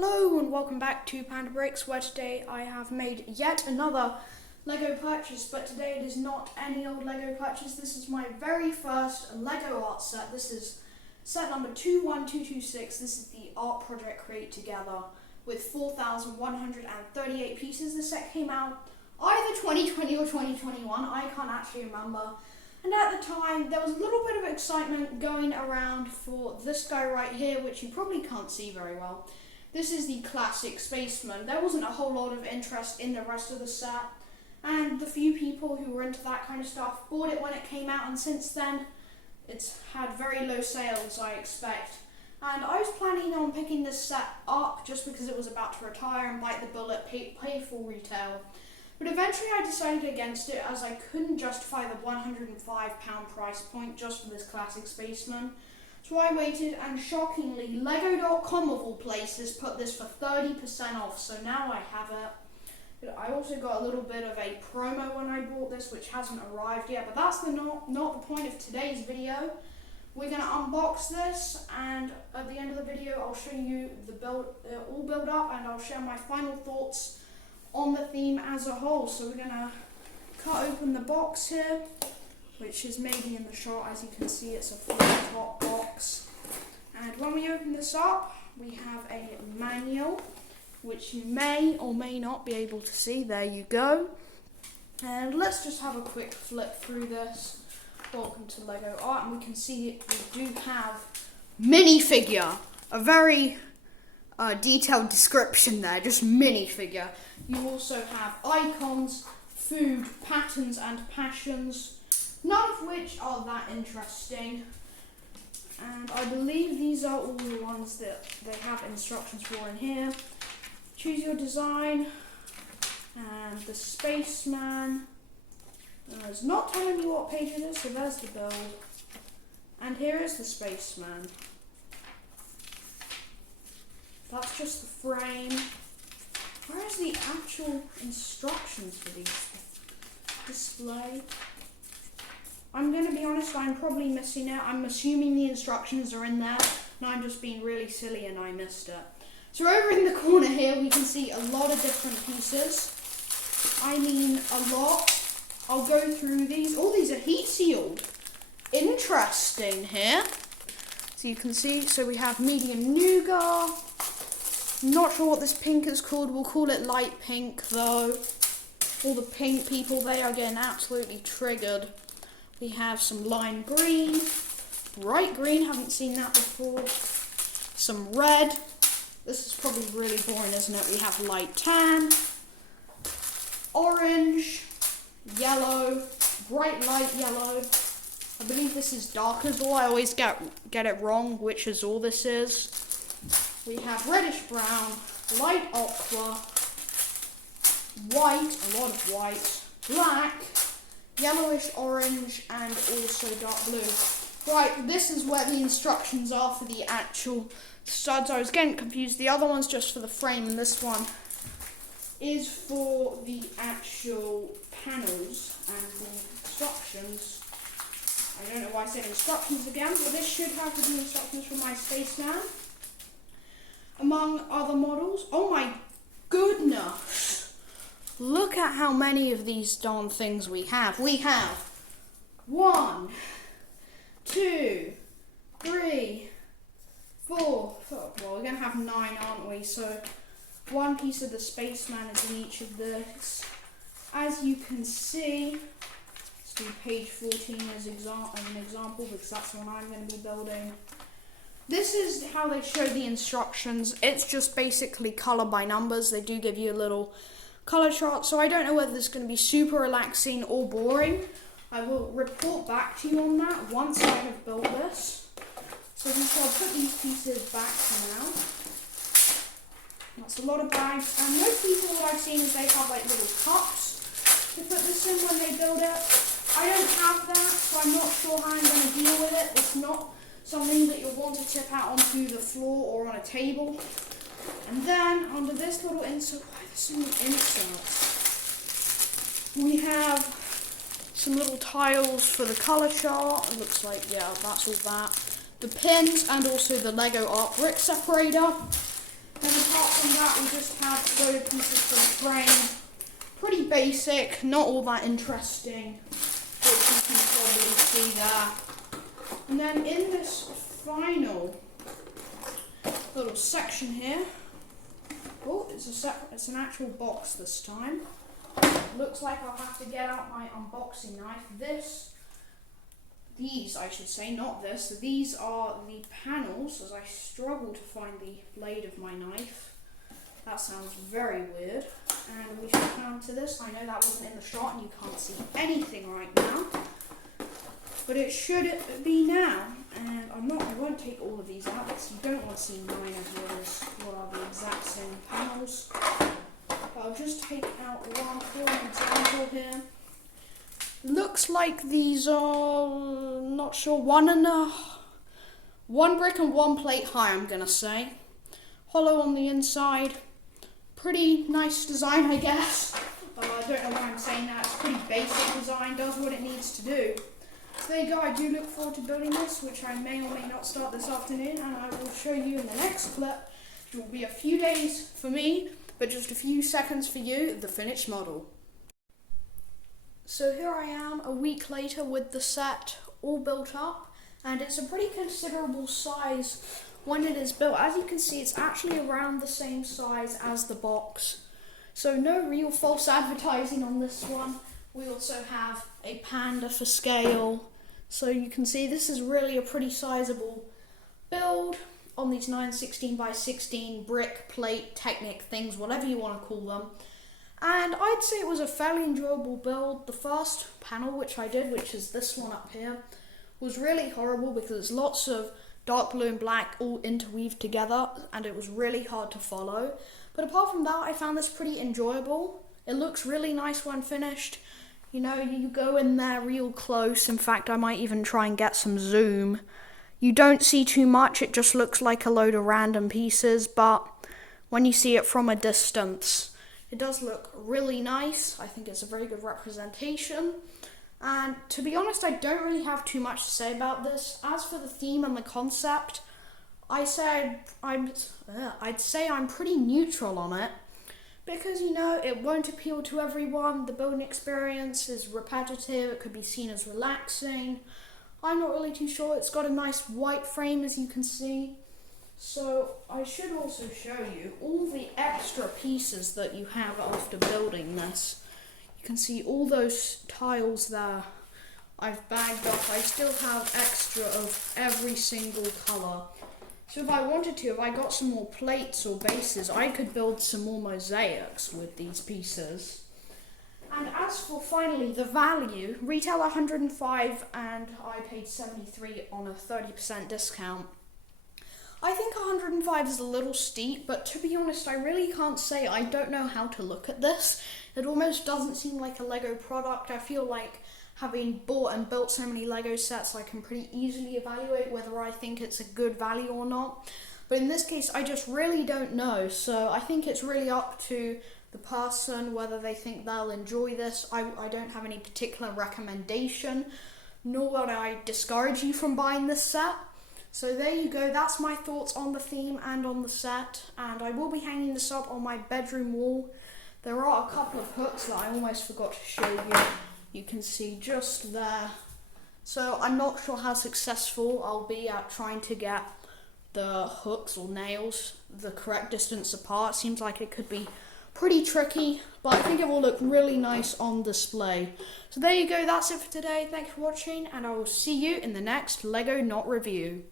Hello and welcome back to Panda Bricks, where today I have made yet another Lego purchase, but today it is not any old Lego purchase. This is my very first Lego art set. This is set number 21226. This is the art project Create Together with 4,138 pieces. This set came out either 2020 or 2021, I can't actually remember. And at the time, there was a little bit of excitement going around for this guy right here, which you probably can't see very well. This is the classic Spaceman. There wasn't a whole lot of interest in the rest of the set, and the few people who were into that kind of stuff bought it when it came out, and since then, it's had very low sales, I expect. And I was planning on picking this set up just because it was about to retire and bite the bullet, pay full retail. But eventually I decided against it as I couldn't justify the £105 price point just for this classic Spaceman. So I waited, and shockingly, Lego.com of all places put this for 30% off, so now I have it. But I also got a little bit of a promo when I bought this, which hasn't arrived yet, but that's not the point of today's video. We're going to unbox this, and at the end of the video I'll show you the all build up, and I'll share my final thoughts on the theme as a whole. So we're going to cut open the box here, which is maybe in the shot. As you can see, it's a flat top box. And when we open this up, we have a manual, which you may or may not be able to see. There you go. And let's just have a quick flip through this. Welcome to Lego Art, and we can see we do have minifigure, a very detailed description there, just minifigure. You also have icons, food, patterns and passions, none of which are that interesting. And I believe these are all the ones that they have instructions for in here. Choose your design, and the Spaceman. It's not telling me what page it is, so there's the build. And here is the Spaceman. That's just the frame. Where is the actual instructions for these? Display. I'm going to be honest, I'm probably missing it. I'm assuming the instructions are in there, and I'm just being really silly and I missed it. So over in the corner here, we can see a lot of different pieces. I mean, a lot. I'll go through these. All these are heat sealed. Interesting here. So you can see, so we have medium nougat. Not sure what this pink is called. We'll call it light pink though. All the pink people, they are getting absolutely triggered. We have some lime green, bright green, haven't seen that before. Some red. This is probably really boring, isn't it? We have light tan, orange, yellow, bright light yellow. I believe this is dark Azure. I always get it wrong which Azure this is. We have reddish brown, light aqua, white, a lot of white, black, yellowish orange, and also dark blue. Right, this is where the instructions are for the actual studs. I was getting confused. The other one's just for the frame, and this one is for the actual panels and the instructions. I don't know why I said instructions again, but this should have the instructions for my Spaceman, among other models. Oh my goodness! Look at how many of these darn things we have. We have 1, 2, 3, 4. Well, we're going to have 9, aren't we? So one piece of the Spaceman is in each of these. As you can see, let's do page 14 as an example, because that's the one I'm going to be building. This is how they show the instructions. It's just basically color by numbers. They do give you a little color chart, so I don't know whether this is going to be super relaxing or boring. I will report back to you on that once I have built this. So I'll put these pieces back for now. That's a lot of bags, and most people, what I've seen is they have like little cups to put this in when they build it. I don't have that, so I'm not sure how I'm going to deal with it. It's not something that you'll want to tip out onto the floor or on a table. And then under this little insert, why there's so many inserts? We have some little tiles for the color chart. It looks like, yeah, that's all that. The pins, and also the Lego art brick separator. And apart from that, we just have load of pieces for the frame. Pretty basic, not all that interesting, which you can probably see there. And then in this final little section here, oh, it's an actual box this time. Looks like I'll have to get out my unboxing knife. These I should say, not this. These are the panels, as I struggle to find the blade of my knife. That sounds very weird. And we should come to this. I know that wasn't in the shot and you can't see anything right now, but it should be now. And I won't take all of these out because you don't want to see 9 of yours. What are the exact same panels? But I'll just take out one for an example here. Looks like these are, not sure, one brick and 1 plate high, I'm gonna say. Hollow on the inside. Pretty nice design, I guess. I don't know why I'm saying that. It's pretty basic design, does what it needs to do. So there you go, I do look forward to building this, which I may or may not start this afternoon, and I will show you in the next clip. It will be a few days for me, but just a few seconds for you, the finished model. So here I am a week later with the set all built up, and it's a pretty considerable size when it is built. As you can see, it's actually around the same size as the box. So no real false advertising on this one. We also have a panda for scale. So you can see this is really a pretty sizable build on these 916 by 16 brick, plate, Technic things, whatever you want to call them. And I'd say it was a fairly enjoyable build. The first panel which I did, which is this one up here, was really horrible because there's lots of dark blue and black all interweaved together and it was really hard to follow. But apart from that, I found this pretty enjoyable. It looks really nice when finished. You know, you go in there real close. In fact, I might even try and get some zoom. You don't see too much, it just looks like a load of random pieces, but when you see it from a distance, it does look really nice. I think it's a very good representation. And to be honest, I don't really have too much to say about this. As for the theme and the concept, I'd say I'm pretty neutral on it. Because, you know, it won't appeal to everyone. The building experience is repetitive. It could be seen as relaxing. I'm not really too sure. It's got a nice white frame, as you can see. So I should also show you all the extra pieces that you have after building this. You can see all those tiles there I've bagged up. I still have extra of every single colour. So if I wanted to, if I got some more plates or bases, I could build some more mosaics with these pieces. And as for finally the value, retail 105 and I paid 73 on a 30% discount. I think 105 is a little steep, but to be honest, I really can't say. I don't know how to look at this. It almost doesn't seem like a Lego product. I feel like having bought and built so many Lego sets, I can pretty easily evaluate whether I think it's a good value or not. But in this case, I just really don't know. So I think it's really up to the person whether they think they'll enjoy this. I don't have any particular recommendation, nor would I discourage you from buying this set. So there you go, that's my thoughts on the theme and on the set, and I will be hanging this up on my bedroom wall. There are a couple of hooks that I almost forgot to show you. You can see just there. So I'm not sure how successful I'll be at trying to get the hooks or nails the correct distance apart. Seems like it could be pretty tricky, but I think it will look really nice on display. So there you go, that's it for today. Thanks for watching, and I will see you in the next Lego Not review.